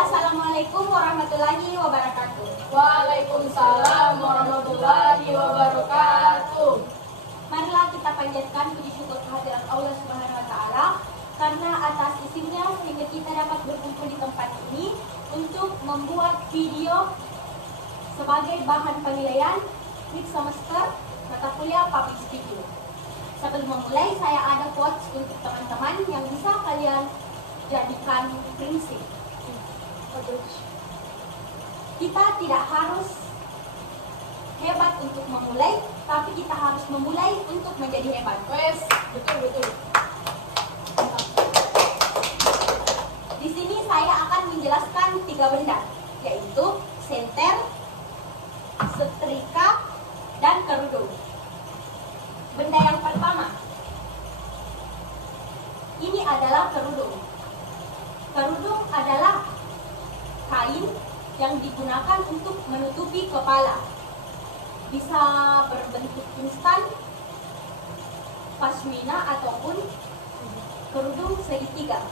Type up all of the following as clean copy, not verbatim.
Assalamualaikum warahmatullahi wabarakatuh. Waalaikumsalam warahmatullahi wabarakatuh. Marilah kita panjatkan puji syukur kehadirat Allah Subhanahu wa taala karena atas izinnya sehingga kita dapat berkumpul di tempat ini untuk membuat video sebagai bahan penilaian mid semester mata kuliah public speaking. Sebelum memulai, saya ada quotes untuk teman-teman yang bisa kalian jadikan prinsip. Kita tidak harus hebat untuk memulai, tapi kita harus memulai untuk menjadi hebat. Wes, betul. Di sini saya akan menjelaskan 3 benda, yaitu senter, setrika, dan kerudung. Benda yang pertama, ini adalah kerudung. Kerudung adalah kain yang digunakan untuk menutupi kepala. Bisa berbentuk instan, pashmina, ataupun kerudung segitiga.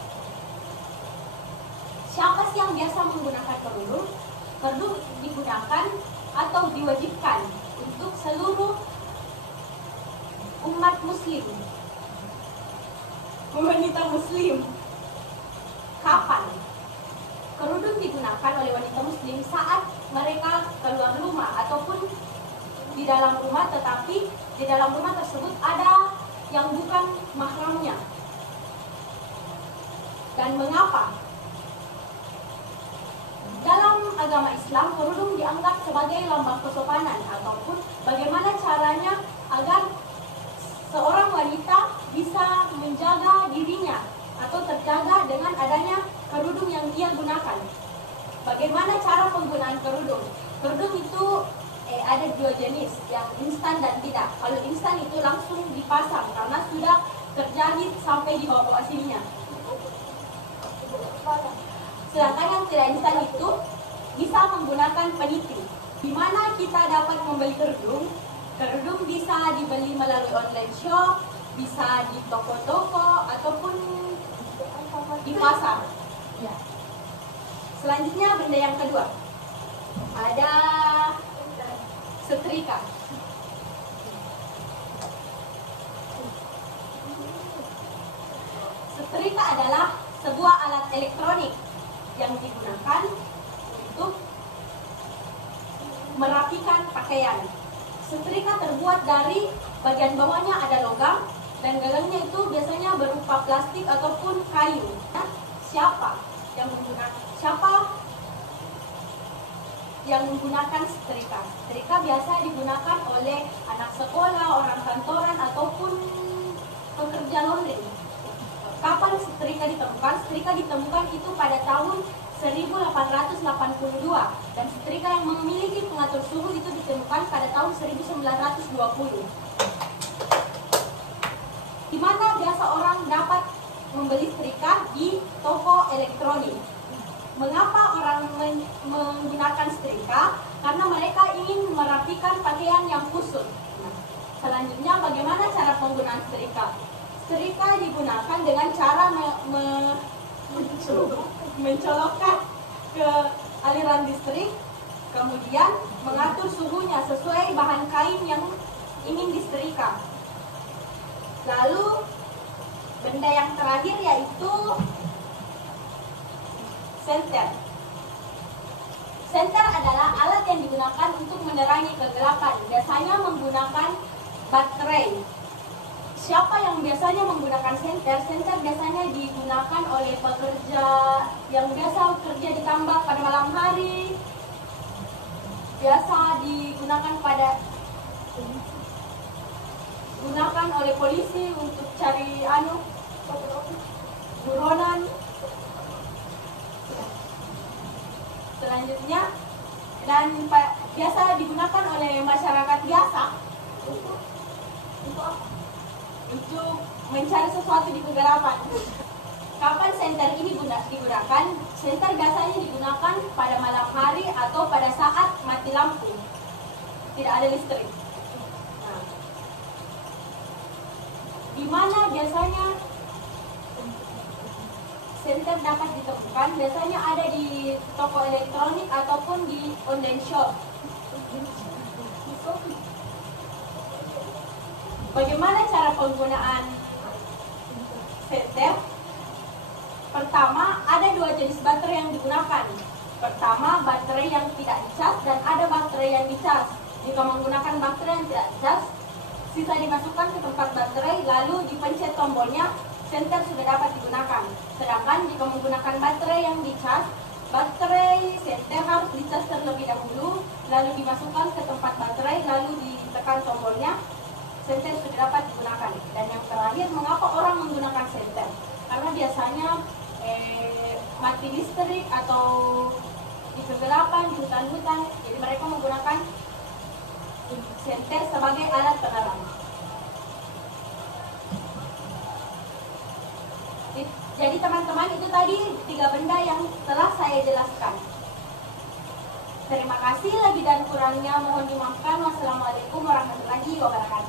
Siapa sih yang biasa menggunakan kerudung? Kerudung digunakan atau diwajibkan untuk seluruh umat muslim, wanita muslim. Kapan? Kerudung digunakan oleh wanita muslim saat mereka keluar rumah ataupun di dalam rumah, tetapi di dalam rumah tersebut ada yang bukan mahramnya. Dan mengapa? Dalam agama Islam, kerudung dianggap sebagai lambang kesopanan ataupun bagaimana caranya agar seorang wanita bisa menjaga dirinya atau terjaga dengan adanya kerudung yang dia gunakan. Bagaimana cara penggunaan kerudung? Kerudung itu ada 2 jenis, yang instan dan tidak. Kalau instan itu langsung dipasang karena sudah terjahit sampai di bawah sininya. Sedangkan yang tidak instan itu bisa menggunakan peniti. Di mana kita dapat membeli kerudung? Kerudung bisa dibeli melalui online shop, bisa di toko-toko ataupun di pasar. Ya. Selanjutnya benda yang kedua, ada setrika. Setrika adalah sebuah alat elektronik yang digunakan untuk merapikan pakaian. Setrika terbuat dari bagian bawahnya ada logam dan galangnya itu biasanya berupa plastik ataupun kayu. Nah, siapa yang menggunakan setrika? Setrika biasa digunakan oleh anak sekolah, orang kantoran ataupun pekerja laundry. Kapan setrika ditemukan? Setrika ditemukan itu pada tahun 1882 dan setrika yang memiliki pengatur suhu itu ditemukan pada tahun 1920. Di mana biasa orang dapat membeli setrika? Di toko elektronik. Mengapa orang menggunakan setrika? Karena mereka ingin merapikan pakaian yang kusut. Nah, selanjutnya bagaimana cara penggunaan setrika? Setrika digunakan dengan cara mencolokkan ke aliran listrik, kemudian mengatur suhunya sesuai bahan kain yang ingin disetrika. Lalu benda yang terakhir yaitu senter. Senter adalah alat yang digunakan untuk menerangi kegelapan, biasanya menggunakan baterai. Siapa yang biasanya menggunakan senter? Senter biasanya digunakan oleh pekerja yang biasa kerja di tambak pada malam hari. Biasa digunakan oleh polisi untuk cari buronan. Selanjutnya dan biasa digunakan oleh masyarakat biasa untuk mencari sesuatu di kegelapan. Kapan senter ini digunakan? Senter biasanya digunakan pada malam hari atau pada saat mati lampu, tidak ada listrik. Nah, di mana biasanya senter dapat ditemukan? Biasanya ada di toko elektronik ataupun di online shop. Bagaimana cara penggunaan senter? Pertama, ada dua jenis baterai yang digunakan. Pertama, baterai yang tidak dicas dan ada baterai yang dicas. Jika menggunakan baterai yang tidak dicas, sisa dimasukkan ke tempat baterai lalu dipencet tombolnya, senter sudah dapat digunakan. Sedangkan jika menggunakan baterai yang dicas, baterai senter harus dicas terlebih dahulu, lalu dimasukkan ke tempat baterai, lalu ditekan tombolnya, senter sudah dapat digunakan. Dan yang terakhir, mengapa orang menggunakan senter? Karena biasanya mati listrik atau di kegelapan, di hutan-hutan, jadi mereka menggunakan senter sebagai alat penerang. Jadi teman-teman, itu tadi 3 benda yang telah saya jelaskan. Terima kasih, lebih dan kurangnya mohon dimaafkan. Wassalamualaikum warahmatullahi wabarakatuh.